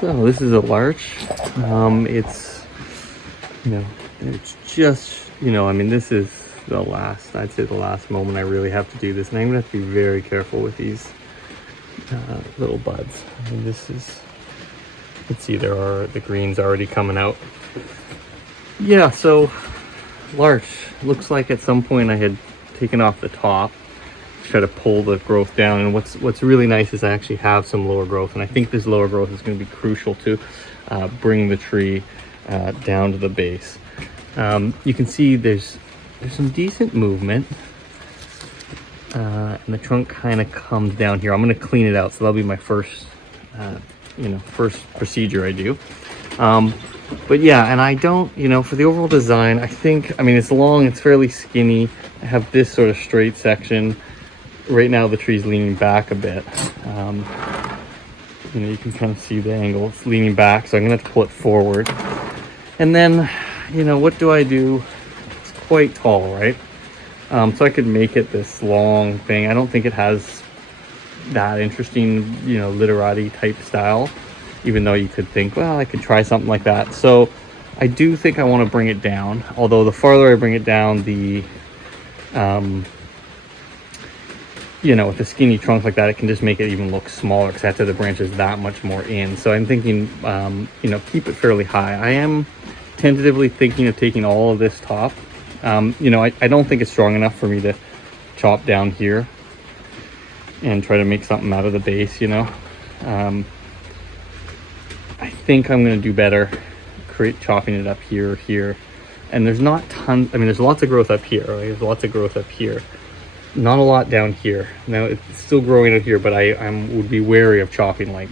So this is a larch. It's, you know, it's just, I mean, this is the last, I'd say the last moment I really have to do this. And I'm gonna have to be very careful with these little buds. I mean, this is, you can see there are the greens already coming out. Yeah, so larch, looks like at some point I had taken off the top to try to pull the growth down. And what's really nice is I actually have some lower growth, and I think this lower growth is going to be crucial to bring the tree down to the base. You can see there's some decent movement, and the trunk kind of comes down here. I'm going to clean it out, so that'll be my first first procedure I do. But yeah, and I don't, for the overall design, I mean, it's long, it's fairly skinny. I have this sort of straight section. Right now the tree's leaning back a bit. You can kind of see the angle. It's leaning back, so I'm gonna have to pull it forward. And then, what do I do? It's quite tall, right? So I could make it this long thing. I don't think it has that interesting, literati type style, even though you could think, well, I could try something like that. So I do think I want to bring it down, although the farther I bring it down, the with a skinny trunk like that, it can just make it even look smaller because after the branches that much more in. So I'm thinking, keep it fairly high. I am tentatively thinking of taking all of this top. I don't think it's strong enough for me to chop down here and try to make something out of the base, I think I'm going to do better chopping it up here or here. And there's not tons, I mean, there's lots of growth up here, right? There's lots of growth up here. Not a lot down here. Now it's still growing out here, but I would be wary of chopping like,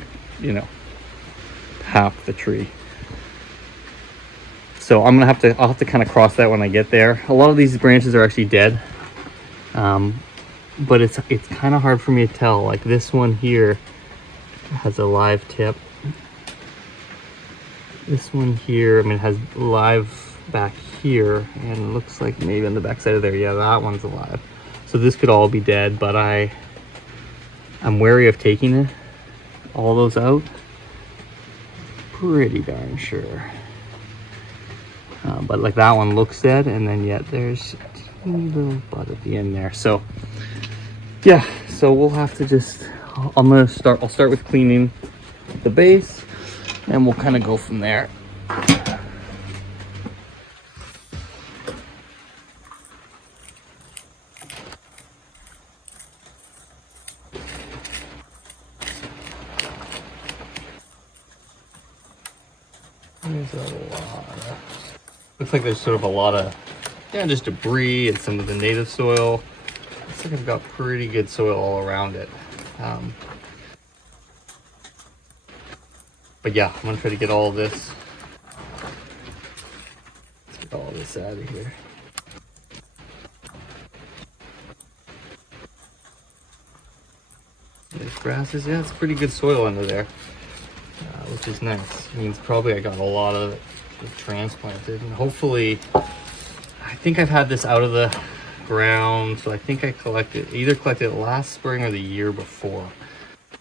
half the tree. So I'll have to kind of cross that when I get there. A lot of these branches are actually dead. But it's kind of hard for me to tell. Like this one here has a live tip. This one here, I mean, has live back here, and it looks like maybe on the back side of there, yeah, that one's alive. So this could all be dead, but I'm wary of taking all those out. Pretty darn sure. But like that one looks dead, and then yet there's a teeny little bud at the end there. So yeah, so we'll have to I'll start with cleaning the base, and we'll kind of go from there. There's a lot of, looks like there's sort of a lot of, just debris and some of the native soil. Looks like I've got pretty good soil all around it. But yeah, I'm gonna try to get all this. Let's get all this out of here. There's grasses, yeah, it's pretty good soil under there, which is nice. It means probably I got a lot of it transplanted, and hopefully, I think I've had this out of the ground, so I think I collected it last spring or the year before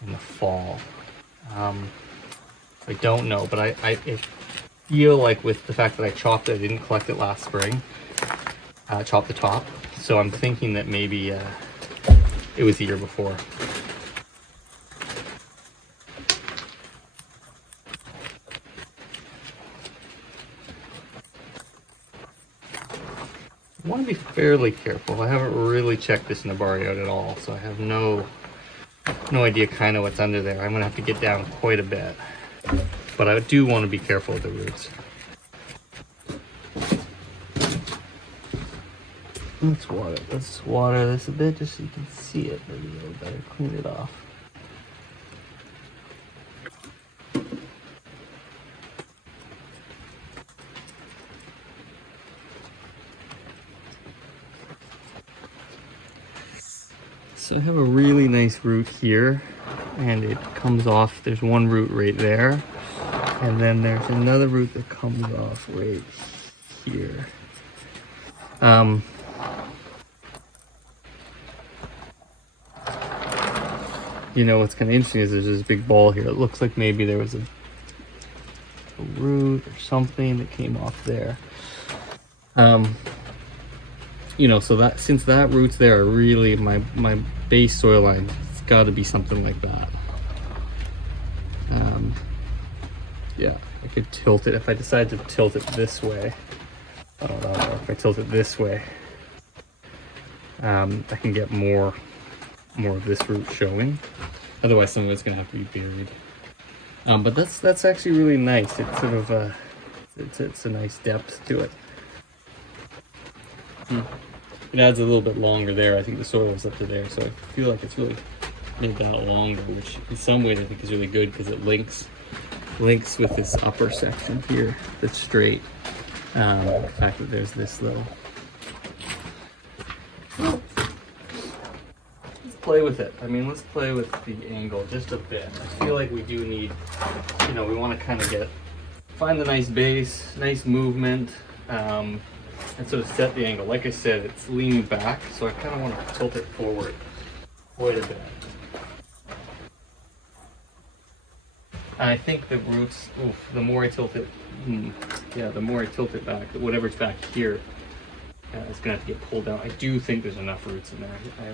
in the fall. I don't know, but I feel like with the fact that I chopped it, I didn't collect it last spring, chopped the top, so I'm thinking that maybe it was the year before. I want to be fairly careful. I haven't really checked this Yamadori out at all, so I have no idea kind of what's under there. I'm gonna have to get down quite a bit, but I do want to be careful with the roots. Let's water this a bit just so you can see it maybe a little better. Clean it off. So I have a really nice root here, and it comes off. There's one root right there, and then there's another root that comes off right here. What's kind of interesting is there's this big ball here. It looks like maybe there was root or something that came off there. You know, so that since that root's there, really my base soil line, it's got to be something like that. Yeah, I could tilt it if I decide to tilt it this way. If I tilt it this way, I can get more of this root showing. Otherwise, some of it's gonna have to be buried. But that's actually really nice. It's sort of it's a nice depth to it. It adds a little bit longer there. I think the soil is up to there, so I feel like it's really made that longer, which in some ways I think is really good because it links with this upper section here that's straight. The fact that there's this little. Let's play with it. I mean, let's play with the angle just a bit. I feel like we do need, you know, we want to kind of find the nice base, nice movement, and sort of set the angle. Like I said, it's leaning back, so I kind of want to tilt it forward quite a bit. And I think the roots, the more I tilt it, the more I tilt it back, whatever's back here is going to have to get pulled down. I do think there's enough roots in there.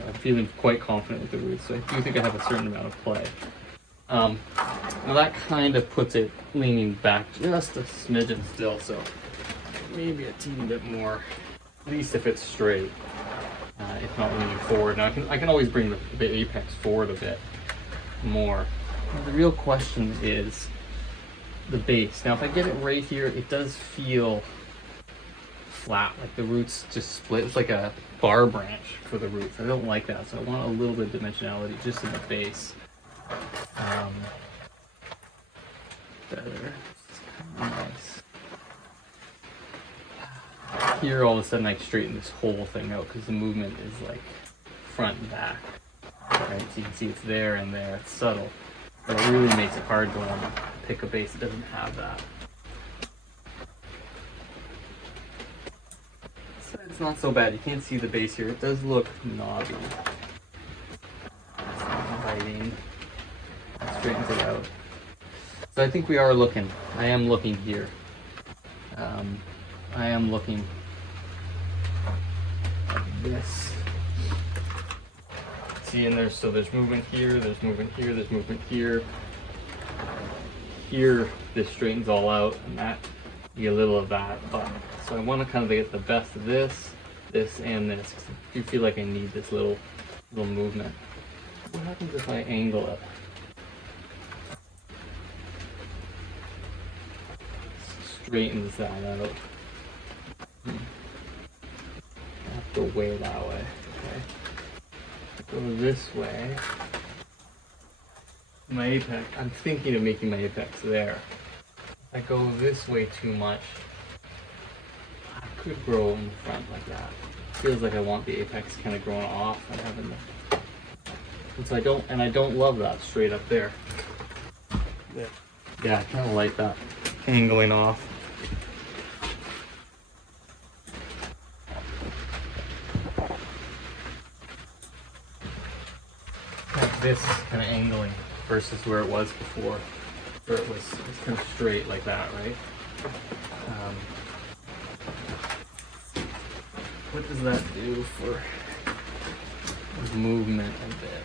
I'm feeling quite confident with the roots, so I do think I have a certain amount of play. Now that kind of puts it leaning back just a smidgen still, so maybe a teeny bit more, at least if it's straight, if not leaning forward. Now I can always bring the apex forward a bit more. The real question is the base. Now if I get it right here, it does feel flat, like the roots just split. It's like a bar branch for the roots. I don't like that, so I want a little bit of dimensionality just in the base. Better. It's kind of nice. Here all of a sudden I straighten this whole thing out because the movement is like front and back. Right? So you can see it's there and there. It's subtle. But it really makes it hard to pick a base that doesn't have that. So it's not so bad. You can't see the base here. It does look knobby. It's not inviting. It straightens it out. So I think we are looking. I am looking here. I am looking at this. See, and there's movement here, there's movement here, there's movement here. Here, this straightens all out, and that, you get a little of that. But so I want to kind of get the best of this, and this. Cause I do feel like I need this little movement. What happens if I angle it? Straightens that out. I have to weigh that way. Okay. Go this way. My apex, I'm thinking of making my apex there. If I go this way too much, I could grow in the front like that. It feels like I want the apex kind of growing off and having the, and so I don't love that straight up there. Yeah, I kind of like that angling off. This kind of angling versus where it was before, where it was kind of straight like that, right? What does that do for movement a bit?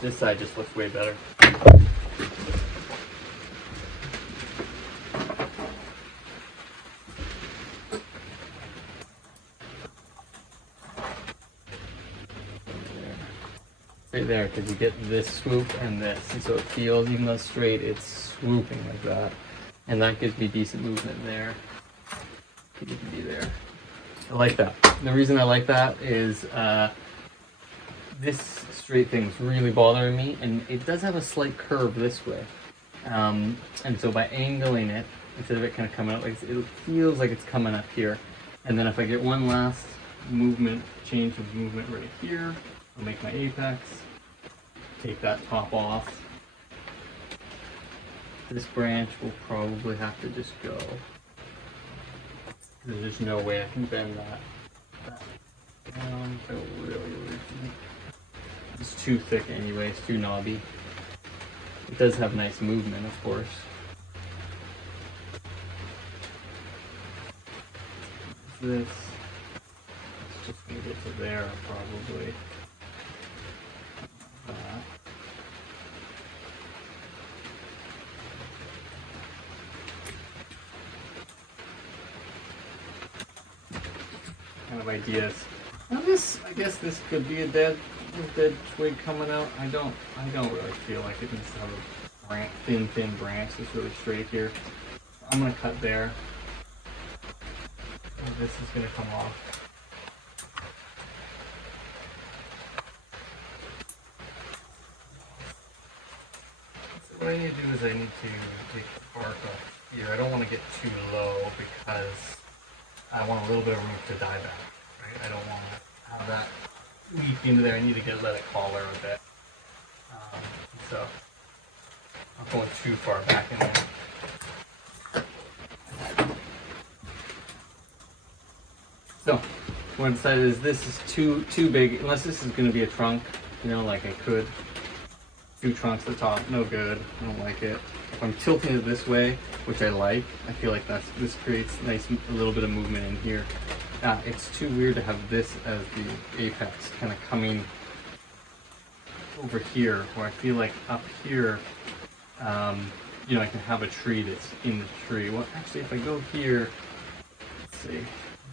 This side just looks way better. Right there, because you get this swoop and this, and so it feels, even though it's straight, it's swooping like that, and that gives me decent movement there. It can be there. I like that. And the reason I like that is this straight thing's really bothering me, and it does have a slight curve this way. And so by angling it, instead of it kind of coming out like this, it feels like it's coming up here. And then if I get one last movement, change of movement right here, I'll make my apex, take that top off. This branch will probably have to just go. There's just no way I can bend that down. So really, it's too thick anyway, it's too knobby. It does have nice movement, of course. This, it's just gonna get to there probably. Kind of ideas. Now this, I guess this could be a dead twig coming out. I don't really feel like it needs to have a thin branch that's really straight here. I'm gonna cut there. And this is gonna come off. So what I need to do is I need to take the bark off here. I don't want to get too low because I want a little bit of room to die back. Right? I don't want to have that leak into there. I need to let it collar a bit. So I'm going too far back in there. So what I decided is this is too big. Unless this is going to be a trunk, you know, like I could. 2 trunks at the top, no good. I don't like it. If I'm tilting it this way, which I like, I feel like this creates a little bit of movement in here. It's too weird to have this as the apex kind of coming over here, where I feel like up here, you know, I can have a tree that's in the tree. Well, actually, if I go here, let's see,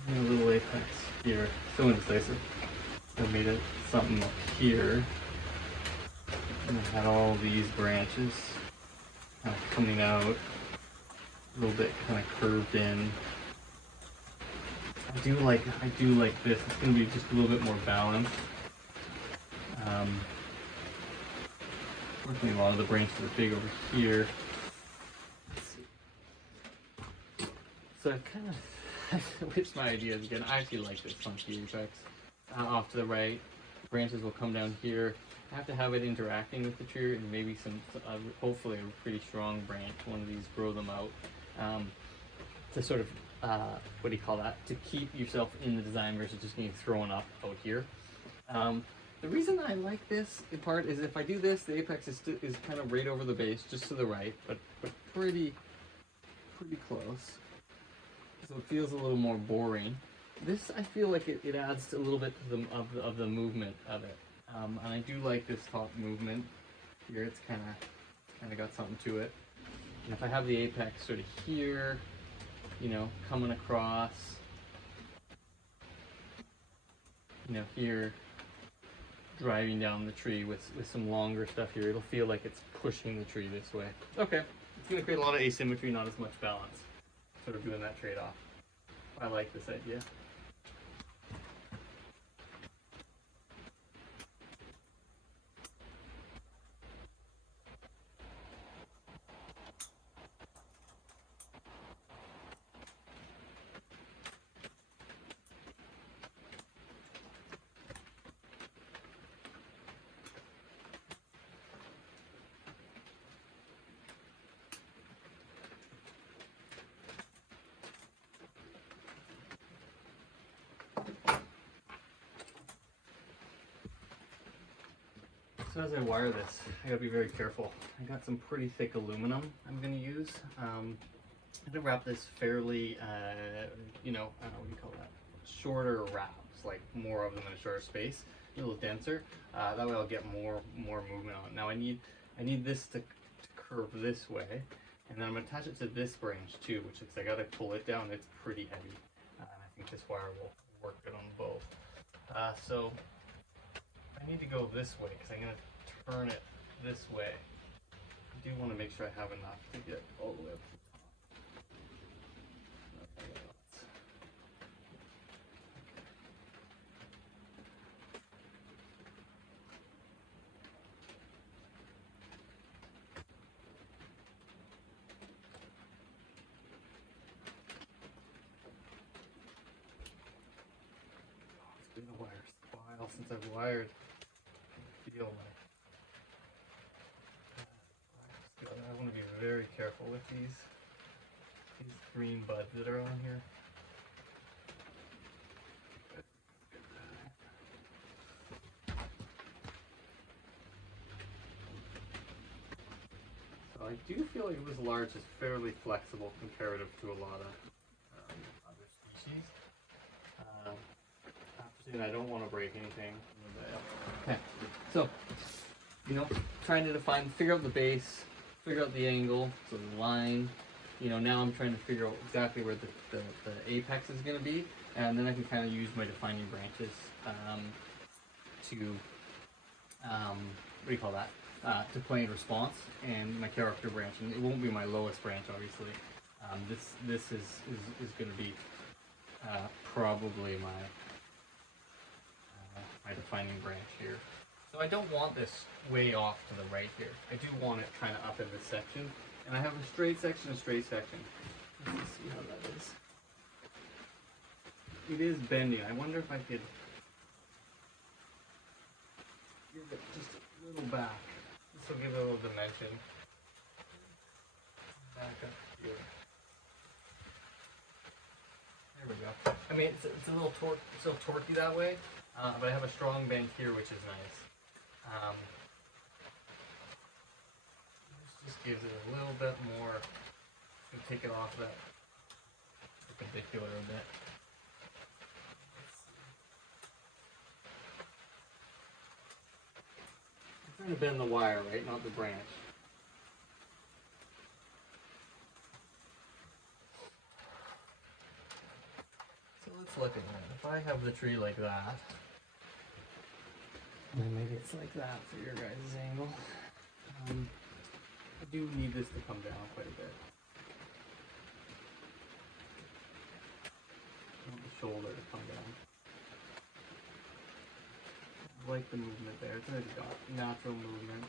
a little apex here, so indecisive. I made it something up here, and I had all these branches kind of coming out, a little bit kind of curved in. I do like this. It's going to be just a little bit more balanced. Unfortunately, a lot of the branches are big over here. Let's see. So I kind of switched my ideas again. I actually like this funky apex. Off to the right, branches will come down here. I have to have it interacting with the tree, and maybe hopefully a pretty strong branch. One of these, grow them out to sort of what do you call that? To keep yourself in the design versus just getting thrown up out here. The reason I like this in part is if I do this, the apex is kind of right over the base, just to the right, but pretty close. So it feels a little more boring. This, I feel like it adds a little bit to of the movement of it. And I do like this top movement here. It's kind of got something to it. And if I have the apex sort of here, you know, coming across, you know, here, driving down the tree with some longer stuff here, it'll feel like it's pushing the tree this way. Okay, it's going to create a lot of asymmetry, not as much balance. Sort of doing that trade-off. I like this idea. So as I wire this, I gotta be very careful. I got some pretty thick aluminum I'm gonna use. I'm gonna wrap this fairly, you know, I don't know, what do you call that? Shorter wraps, like more of them in a shorter space, a little denser. That way I'll get more movement on it. Now I need this to curve this way, and then I'm gonna attach it to this branch too, which is, I gotta pull it down. It's pretty heavy, and I think this wire will work good on both. So I need to go this way because I'm going to turn it this way. I do want to make sure I have enough to get all the way up to the top. wire's a while since I've wired. Feel my I want to be very careful with these green buds that are on here. So I do feel like this larch is fairly flexible comparative to a lot of other species. And I don't want to break anything. Okay, so trying to figure out the base, figure out the angle, so the line. Now I'm trying to figure out exactly where the apex is going to be, and then I can kind of use my defining branches to what do you call that? To play in response, and my character branch, and it won't be my lowest branch, obviously. This is going to be probably my defining branch here. So I don't want this way off to the right here. I do want it kind of up in this section, and I have a straight section, Let's see how that is. It is bending. I wonder if I could give it just a little back. This will give it a little dimension. Back up here. There we go. I mean, it's a little still torquey that way, but I have a strong bend here, which is nice. This just gives it a little bit more. Take it off that perpendicular a bit. I'm trying to bend the wire, right, not the branch. So let's look at that. If I have the tree like that, then maybe it's like that for your guys' angle. I do need this to come down quite a bit. I want the shoulder to come down. I like the movement there. It's already got natural movement.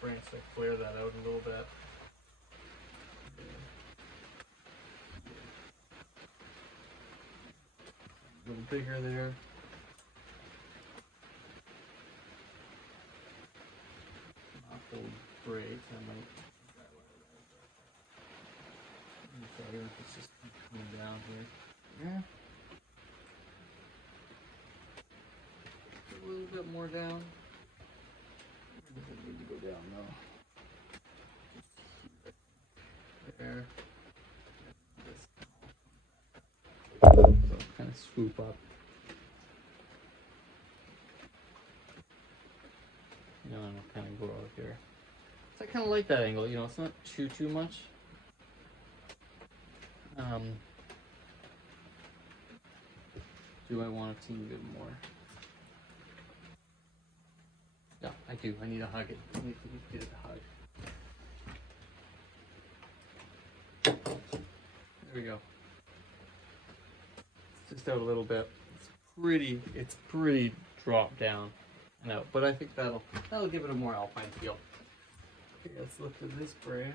Branch to clear that out a little bit. A little bigger there. Not hold great. I might. Okay, it's just coming down here. Yeah. A little bit more down. Doesn't need to go down though. There. So kind of swoop up. And it'll kind of grow out here. So I kind of like that angle. It's not too much. Do I want a teeny bit more? Yeah, I do. I need to hug it. I need to get it a hug. There we go. Just out a little bit. It's pretty dropped down and out, but I think that'll give it a more alpine feel. Okay, let's look at this branch.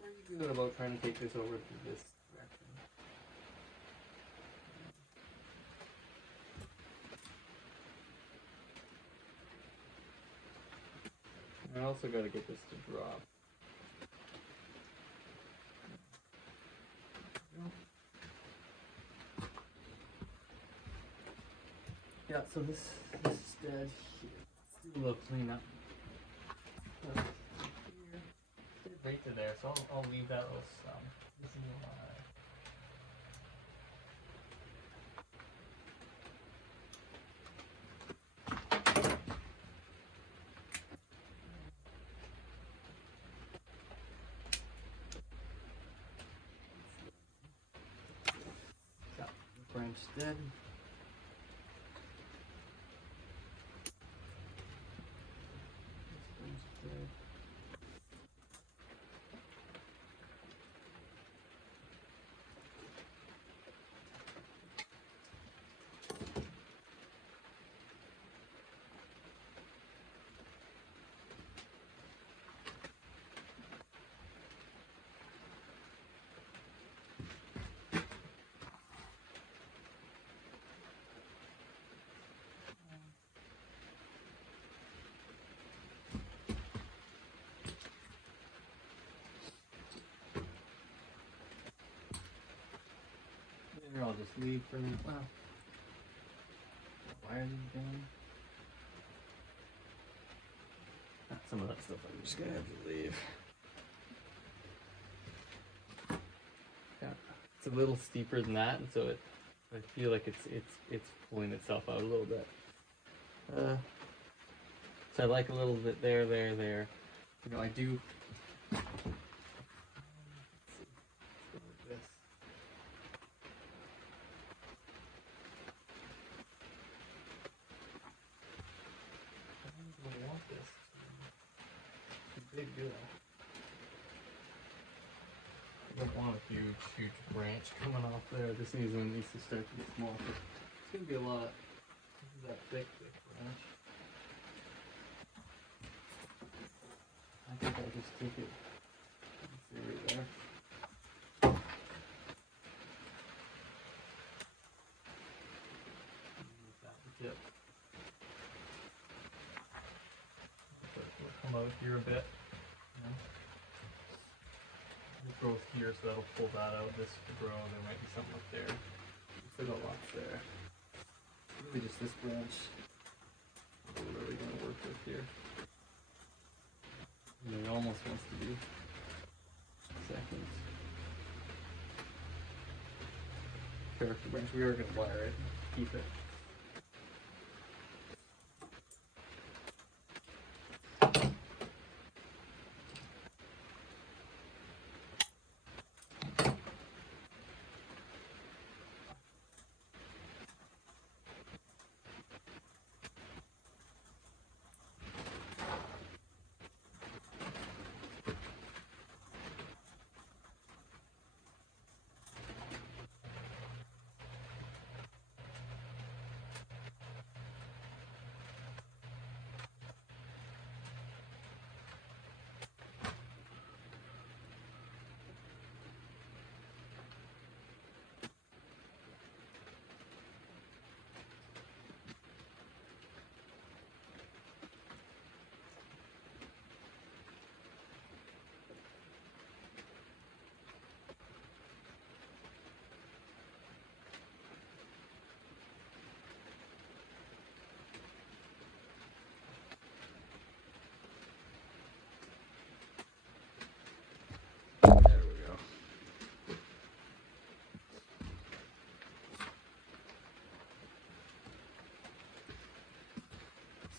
Pretty good about trying to take this over to this direction. I also got to get this to drop. Yeah, so this is dead here. Let's do a little cleanup. It's right to there, so I'll leave that little stump. This is branch dead. This branch dead. just leave for now. Wow. Why are these down? Some of that stuff I'm just gonna have to leave. Yeah, it's a little steeper than that, and so I feel like it's pulling itself out a little bit. So I like a little bit there. You know, I do. Let's go like this. I don't really want this. It's a big deal. I don't want a huge branch coming off there. This needs to start to be small. It's gonna be a lot. This is that thick branch. I think I'll just take it. Let's see right there. That tip. It'll come out here a bit. You know? It grows here, so that'll pull that out. This will grow. There might be something up there. Still got lots there. Really, just this branch. What are we going to work with here? And it almost wants to be second. Character branch. We are going to wire it. Keep it.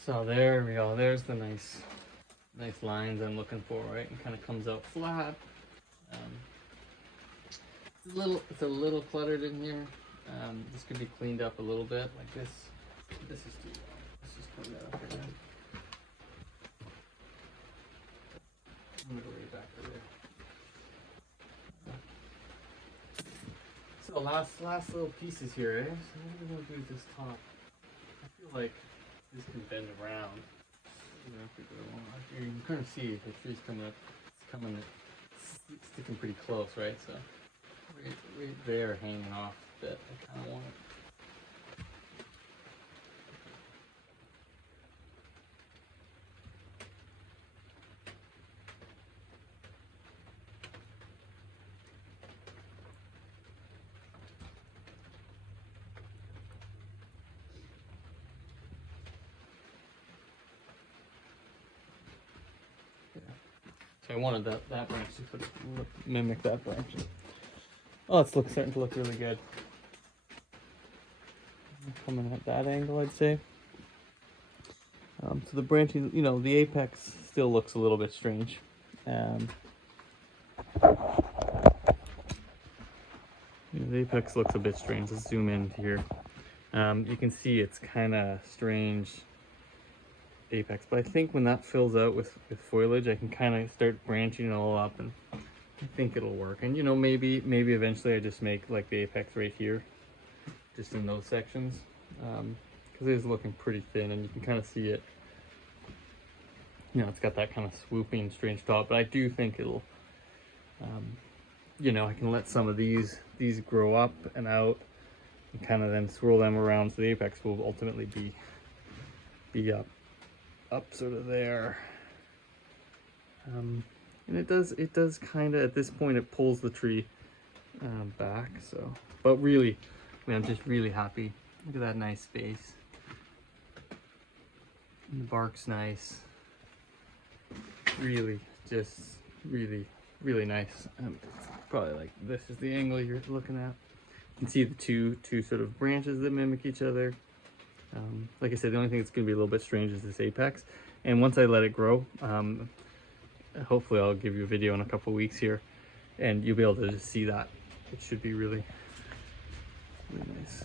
So there we go. There's the nice lines I'm looking for, right? And kind of comes out flat. It's a little cluttered in here. This could be cleaned up a little bit, like this. This is too long. Let's just clean that up here. I'm gonna go right back to there. So last little pieces here, eh? So what are we gonna do with this top? I feel like this can bend around. You can kind of see the tree's coming up. It's sticking pretty close, right? So right there, hanging off a bit. I kind of want it. So I wanted that branch to sort of mimic that branch. Oh, it's starting to look really good. Coming at that angle, I'd say. So the branching, you know, the apex still looks a little bit strange. The apex looks a bit strange. Let's zoom in here. You can see it's kind of strange apex, but I think when that fills out with foliage, I can kind of start branching it all up, and I think it'll work. And you know, maybe eventually I just make like the apex right here, just in those sections, because it is looking pretty thin, and you can kind of see it. You know, it's got that kind of swooping, strange top, but I do think it'll, you know, I can let some of these grow up and out, and kind of then swirl them around, so the apex will ultimately be up sort of there. And it does kind of, at this point, it pulls the tree back. So, but really, mean, I'm just really happy. Look at that nice space. And the bark's nice. Really, just really nice. Probably like this is the angle you're looking at. You can see the two sort of branches that mimic each other. Like I said, the only thing that's going to be a little bit strange is this apex. And once I let it grow, hopefully I'll give you a video in a couple weeks here, and you'll be able to just see that. It should be really nice.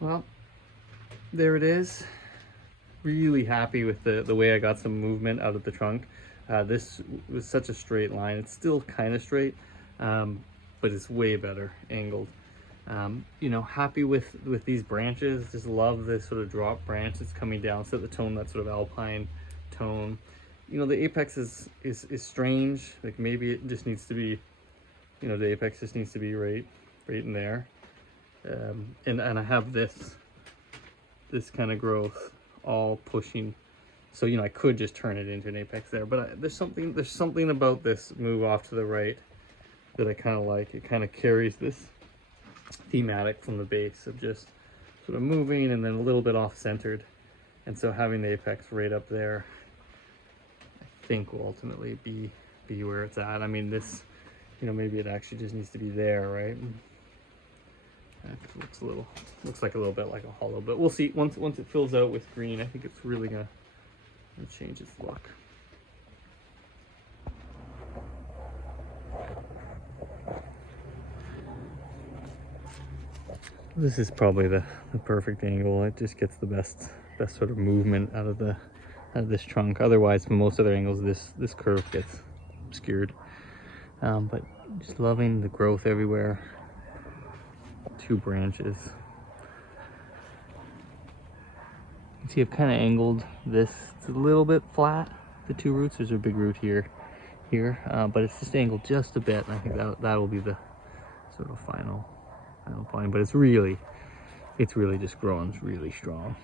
Well, there it is. Really happy with the way I got some movement out of the trunk. This was such a straight line. It's still kind of straight, but it's way better angled. You know, happy with these branches. Just love this sort of drop branch that's coming down, set the tone, that sort of alpine tone. You know, the apex is strange. Like maybe it just needs to be, you know, the apex just needs to be right in there. And I have this kind of growth all pushing, so you know I could just turn it into an apex there, but there's something about this move off to the right that I kind of like. It kind of carries this thematic from the base of just sort of moving and then a little bit off centered, and so having the apex right up there I think will ultimately be where it's at. I mean, this, you know, maybe it actually just needs to be there, right? It looks like a little bit like a hollow, but we'll see. Once it fills out with green, I think it's really gonna change its look. This is probably the perfect angle. It just gets the best sort of movement out of this trunk. Otherwise, most other angles, this curve gets obscured. But just loving the growth everywhere. Two branches. You can see I've kind of angled this. It's a little bit flat, the two roots. There's a big root here, but it's just angled just a bit, and I think that will be the sort of final point. But it's really just growing really strong.